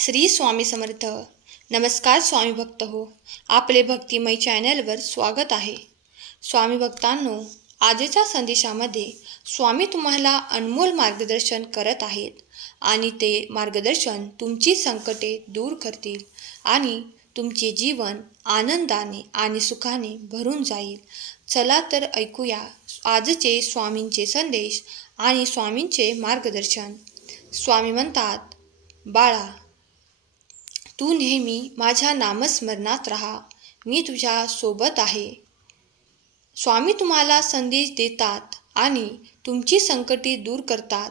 श्री स्वामी समर्थ. नमस्कार स्वामी भक्त हो. आपले भक्तिमय चॅनलवर स्वागत आहे. स्वामी भक्तांनो आजच्या संदेशामध्ये स्वामी तुम्हाला अनमोल मार्गदर्शन करत आहेत आणि ते मार्गदर्शन तुमची संकटे दूर करतील आणि तुमचे जीवन आनंदाने आणि सुखाने भरून जाईल. चला तर ऐकूया आजचे स्वामींचे संदेश आणि स्वामींचे मार्गदर्शन. स्वामी म्हणतात बाळा तू नेहमी माझ्या नामस्मरणात राहा. मी तुझ्या सोबत आहे. स्वामी तुम्हाला संदेश देतात आणि तुमची संकटे दूर करतात.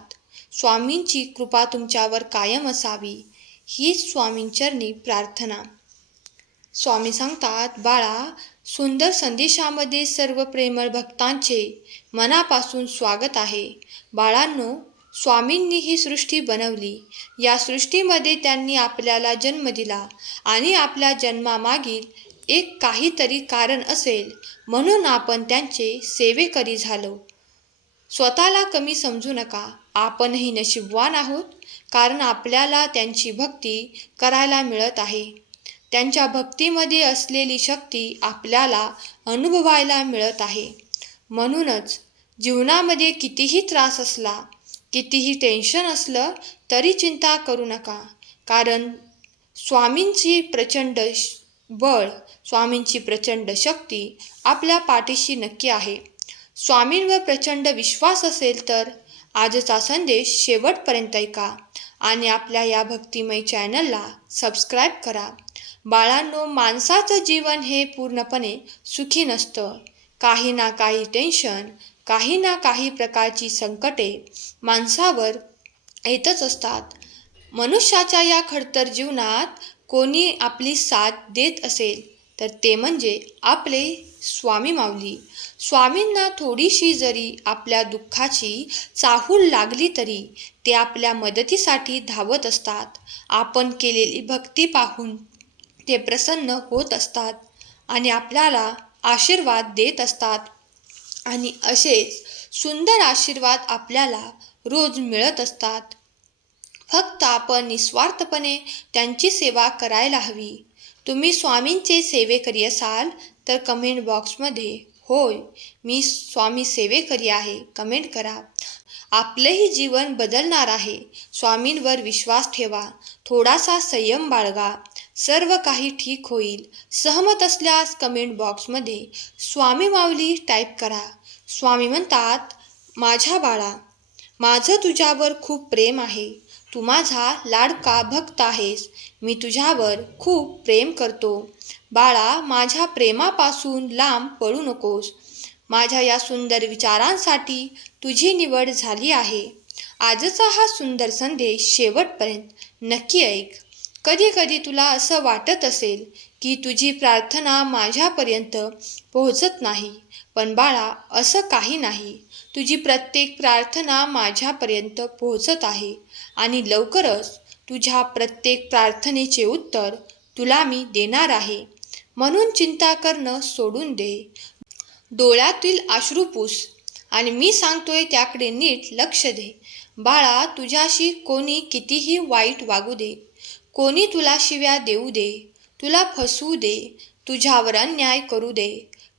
स्वामींची कृपा तुमच्यावर कायम असावी. हीच स्वामींचरणी प्रार्थना. स्वामी सांगतात बाळा सुंदर संदेशामध्ये सर्व प्रेमळ भक्तांचे मनापासून स्वागत आहे. बाळांनो स्वामींनी ही सृष्टी बनवली. या सृष्टीमध्ये त्यांनी आपल्याला जन्म दिला आणि आपल्या जन्मामागील एक काहीतरी कारण असेल म्हणून आपण त्यांचे सेवेकरी झालो. स्वतःला कमी समजू नका. आपणही नशीबवान आहोत कारण आपल्याला त्यांची भक्ती करायला मिळत आहे. त्यांच्या भक्तीमध्ये असलेली शक्ती आपल्याला अनुभवायला मिळत आहे. म्हणूनच जीवनामध्ये कितीही त्रास असला कितीही टेन्शन असलं तरी चिंता करू नका. कारण स्वामींची प्रचंड श- बळ स्वामींची प्रचंड शक्ती आपल्या पाठीशी नक्की आहे. स्वामींवर प्रचंड विश्वास असेल तर आजचा संदेश शेवटपर्यंत ऐका आणि आपल्या या भक्तिमय चॅनलला सबस्क्राईब करा. बाळांनो माणसाचं जीवन हे पूर्णपणे सुखी नसतं. काही ना काही टेन्शन काही ना काही प्रकारची संकटे माणसावर येतच असतात. मनुष्याच्या या खडतर जीवनात कोणी आपली साथ देत असेल तर ते म्हणजे आपले स्वामी माऊली. स्वामींना थोडीशी जरी आपल्या दुःखाची चाहूल लागली तरी ते आपल्या मदतीसाठी धावत असतात. आपण केलेली भक्ती पाहून ते प्रसन्न होत असतात आणि आपल्याला आशीर्वाद देत असतात. आणि असेच सुंदर आशीर्वाद आपल्याला रोज मिळत असतात. फक्त आपण निस्वार्थपणे त्यांची सेवा करायला हवी. तुम्ही स्वामींचे सेवेकरी असाल तर कमेंट बॉक्समध्ये होय मी स्वामी सेवेकरी आहे. कमेंट करा. आपलंही जीवन बदलणार आहे. स्वामींवर विश्वास ठेवा. थोडासा संयम बाळगा. सर्व काही ठीक होईल. सहमत असल्यास कमेंट बॉक्समध्ये स्वामी माऊली टाईप करा. स्वामी म्हणतात माझ्या बाळा माझं तुझ्यावर खूप प्रेम आहे. तू माझा लाडका भक्त आहेस. मी तुझ्यावर खूप प्रेम करतो. बाळा माझ्या प्रेमापासून लांब पडू नकोस. माझ्या या सुंदर विचारांसाठी तुझी निवड झाली आहे. आजचा हा सुंदर संदेश शेवटपर्यंत नक्की ऐक. कधी कधी तुला असं वाटत असेल की तुझी प्रार्थना माझ्यापर्यंत पोहोचत नाही. पण बाळा असं काही नाही. तुझी प्रत्येक प्रार्थना माझ्यापर्यंत पोहोचत आहे. आणि लवकरच तुझ्या प्रत्येक प्रार्थनेचे उत्तर तुला मी देणार आहे. म्हणून चिंता करणं सोडून दे. डोळ्यातील अश्रू आणि मी सांगतोय त्याकडे नीट लक्ष दे. बाळा तुझ्याशी कोणी कितीही वाईट वागू दे. कोणी तुला शिव्या देऊ दे तुला फसवू दे तुझ्यावर अन्याय करू दे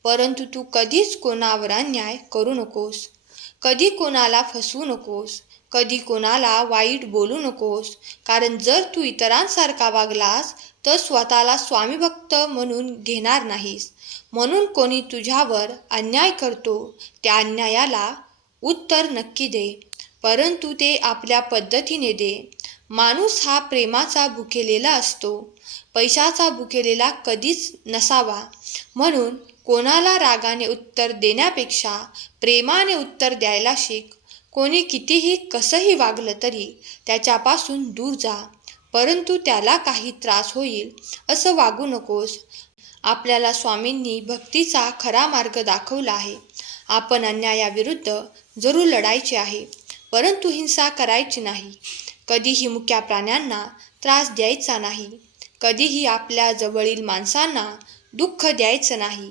परंतु तू कधीच कोणावर अन्याय करू नकोस. कधी कोणाला फसवू नकोस कधी कोणाला वाईट बोलू नकोस कारण जर तू इतरांसारखा वागलास तर स्वतःला स्वामीभक्त म्हणून घेणार नाहीस. म्हणून कोणी तुझ्यावर अन्याय करतो त्या अन्यायाला उत्तर नक्की दे परंतु ते आपल्या पद्धतीने दे. माणूस हा प्रेमाचा भुकेलेला असतो. पैशाचा भुकेलेला कधीच नसावा. म्हणून कोणाला रागाने उत्तर देण्यापेक्षा प्रेमाने उत्तर द्यायला शिक. कोणी कितीही कसंही वागलं तरी त्याच्यापासून दूर जा. परंतु त्याला काही त्रास होईल असं वागू नकोस. आपल्याला स्वामींनी भक्तीचा खरा मार्ग दाखवला आहे. आपण अन्यायाविरुद्ध जरूर लढायचे आहे. परंतु हिंसा करायची नाही. कधीही मुक्या प्राण्यांना त्रास द्यायचा नाही. कधीही आपल्या जवळील माणसांना दुःख द्यायचं नाही.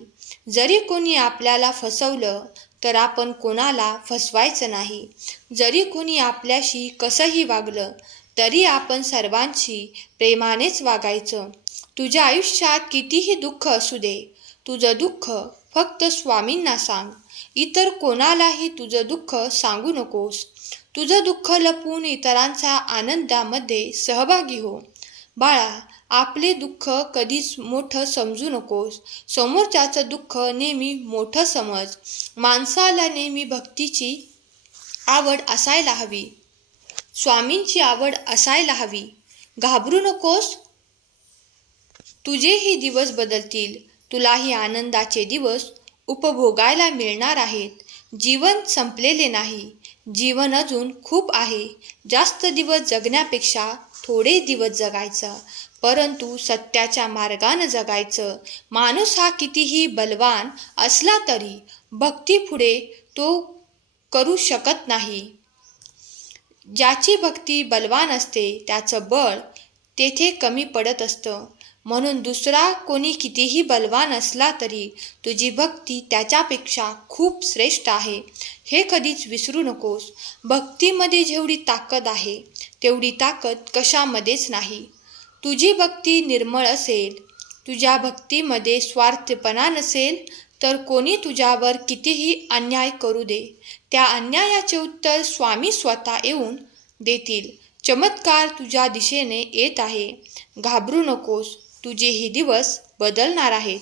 जरी कोणी आपल्याला फसवलं तर आपण कोणाला फसवायचं नाही. जरी कोणी आपल्याशी कसंही वागलं तरी आपण सर्वांशी प्रेमानेच वागायचं. तुझ्या आयुष्यात कितीही दुःख असू दे तुझं दुःख फक्त स्वामींना सांग. इतर कोणालाही तुझं दुःख सांगू नकोस. तुझं दुःख लपवून इतरांच्या आनंदामध्ये सहभागी हो. बाळा आपले दुःख कधीच मोठं समजू नकोस. समोरच्याचं दुःख नेहमी मोठं समज. माणसाला नेहमी भक्तीची आवड असायला हवी. स्वामींची आवड असायला हवी. घाबरू नकोस. तुझेही दिवस बदलतील. तुलाही आनंदाचे दिवस उपभोगायला मिळणार आहेत. जीवन संपलेले नाही. जीवन अजून खूप आहे. जास्त दिवस जगण्यापेक्षा थोडे दिवस जगायचं. परंतु सत्याच्या मार्गानं जगायचं. माणूस हा कितीही बलवान असला तरी भक्तीपुढे तो करू शकत नाही. ज्याची भक्ती बलवान असते त्याचं बळ तेथे कमी पडत असतं. म्हणून दुसरा कोणी कितीही बलवान असला तरी तुझी भक्ती त्याच्यापेक्षा खूप श्रेष्ठ आहे. हे कधीच विसरू नकोस. भक्तीमध्ये जेवढी ताकद आहे तेवढी ताकद कशामध्येच नाही. तुझी भक्ती निर्मळ असेल तुझ्या भक्तीमध्ये स्वार्थपणा नसेल तर कोणी तुझ्यावर कितीही अन्याय करू दे. त्या अन्यायाचे उत्तर स्वामी स्वतः येऊन देतील. चमत्कार तुझ्या दिशेने येत आहे. घाबरू नकोस. तुझे हे दिवस बदलणार आहेत.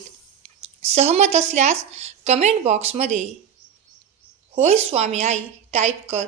सहमत असल्यास कमेंट बॉक्समध्ये होय स्वामी आई टाईप कर.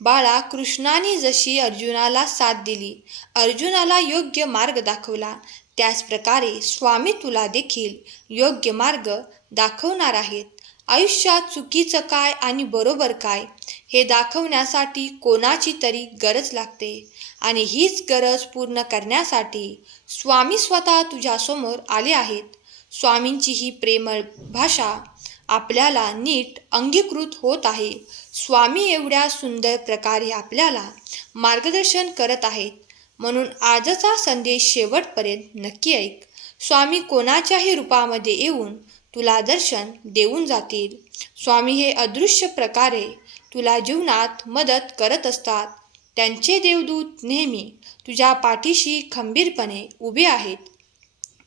बाळा कृष्णाने जशी अर्जुनाला साथ दिली अर्जुनाला योग्य मार्ग दाखवला त्याचप्रकारे स्वामी तुला देखील योग्य मार्ग दाखवणार आहेत. आयुष्यात चुकीचं काय आणि बरोबर काय हे दाखवण्यासाठी कोणाची तरी गरज लागते. आणि हीच गरज पूर्ण करण्यासाठी स्वामी स्वतः तुझ्यासमोर आले आहेत. स्वामींची ही प्रेमळ भाषा आपल्याला नीट अंगीकृत होत आहे. स्वामी एवढ्या सुंदर प्रकारे आपल्याला मार्गदर्शन करत आहेत. म्हणून आजचा संदेश शेवटपर्यंत नक्की ऐक. स्वामी कोणाच्याही रूपामध्ये येऊन तुला दर्शन देऊन जातील. स्वामी हे अदृश्य प्रकारे तुला जीवनात मदत करत असतात. त्यांचे देवदूत नेहमी तुझ्या पाठीशी खंबीरपणे उभे आहेत.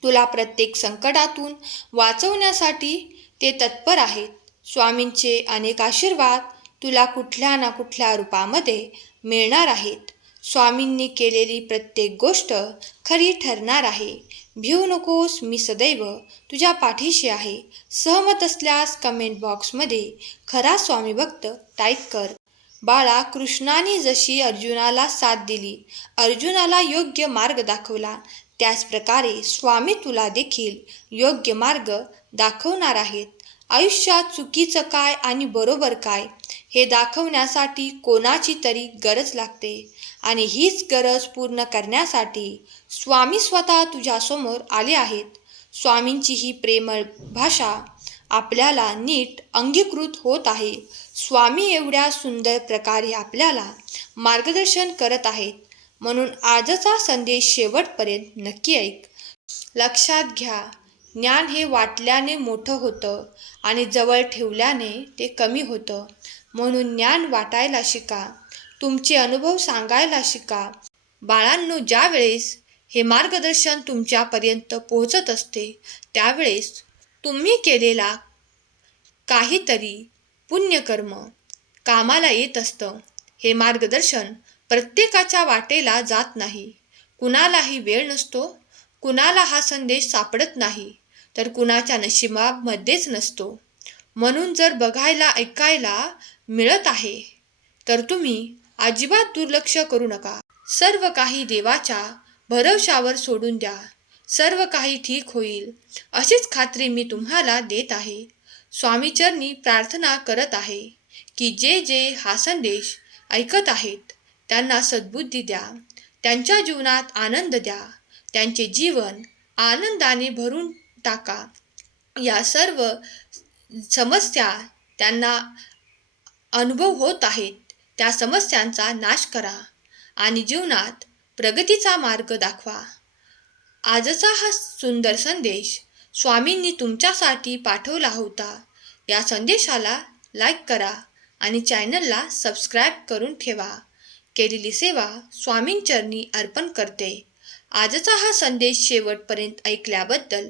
तुला प्रत्येक संकटातून वाचवण्यासाठी ते तत्पर आहेत. स्वामींचे अनेक आशीर्वाद तुला कुठल्या ना कुठल्या रूपामध्ये मिळणार आहेत. स्वामींनी केलेली प्रत्येक गोष्ट खरी ठरणार आहे. भिऊ नकोस मी सदैव तुझ्या पाठीशी आहे. सहमत असल्यास कमेंट बॉक्समध्ये खरा स्वामी भक्त टाईप कर. बाळा कृष्णाने जशी अर्जुनाला साथ दिली अर्जुनाला योग्य मार्ग दाखवला त्याचप्रकारे स्वामी तुला देखील योग्य मार्ग दाखवणार आहेत. आयुष्यात चुकीचं काय आणि बरोबर काय हे दाखवण्यासाठी कोणाची तरी गरज लागते. आणि हीच गरज पूर्ण करण्यासाठी स्वामी स्वतः तुझ्यासमोर आले आहेत. स्वामींची ही प्रेमळ भाषा आपल्याला नीट अंगीकृत होत आहे. स्वामी एवढ्या सुंदर प्रकारे आपल्याला मार्गदर्शन करत आहेत. म्हणून आजचा संदेश शेवटपर्यंत नक्की ऐक. लक्षात घ्या ज्ञान हे वाटल्याने मोठं होतं आणि जवळ ठेवल्याने ते कमी होतं. म्हणून ज्ञान वाटायला शिका. तुमचे अनुभव सांगायला शिका. बाळांनो ज्यावेळेस हे मार्गदर्शन तुमच्यापर्यंत पोहोचत असते त्यावेळेस तुम्ही केलेला काहीतरी पुण्यकर्म कामाला येत असतं. हे मार्गदर्शन प्रत्येकाच्या वाटेला जात नाही. कुणालाही वेळ नसतो. कुणाला हा संदेश सापडत नाही. तर कुणाच्या नशिबामध्येच नसतो. म्हणून जर बघायला ऐकायला मिळत आहे तर तुम्ही अजिबात दुर्लक्ष करू नका. सर्व काही देवाच्या भरवशावर सोडून द्या. सर्व काही ठीक होईल अशीच खात्री मी तुम्हाला देत आहे. स्वामीचरणी प्रार्थना करत आहे की जे जे हा संदेश ऐकत आहेत त्यांना सद्बुद्धी द्या. त्यांच्या जीवनात आनंद द्या. त्यांचे जीवन आनंदाने भरून टाका. या सर्व समस्या त्यांना अनुभव होत आहेत. त्या समस्यांचा नाश करा आणि जीवनात प्रगतीचा मार्ग दाखवा. आजचा हा सुंदर संदेश स्वामींनी तुमच्यासाठी पाठवला होता. या संदेशाला लाईक करा आणि चॅनलला सबस्क्राईब करून ठेवा. केलेली सेवा स्वामींचरणी अर्पण करते. आजचा हा संदेश शेवटपर्यंत ऐकल्याबद्दल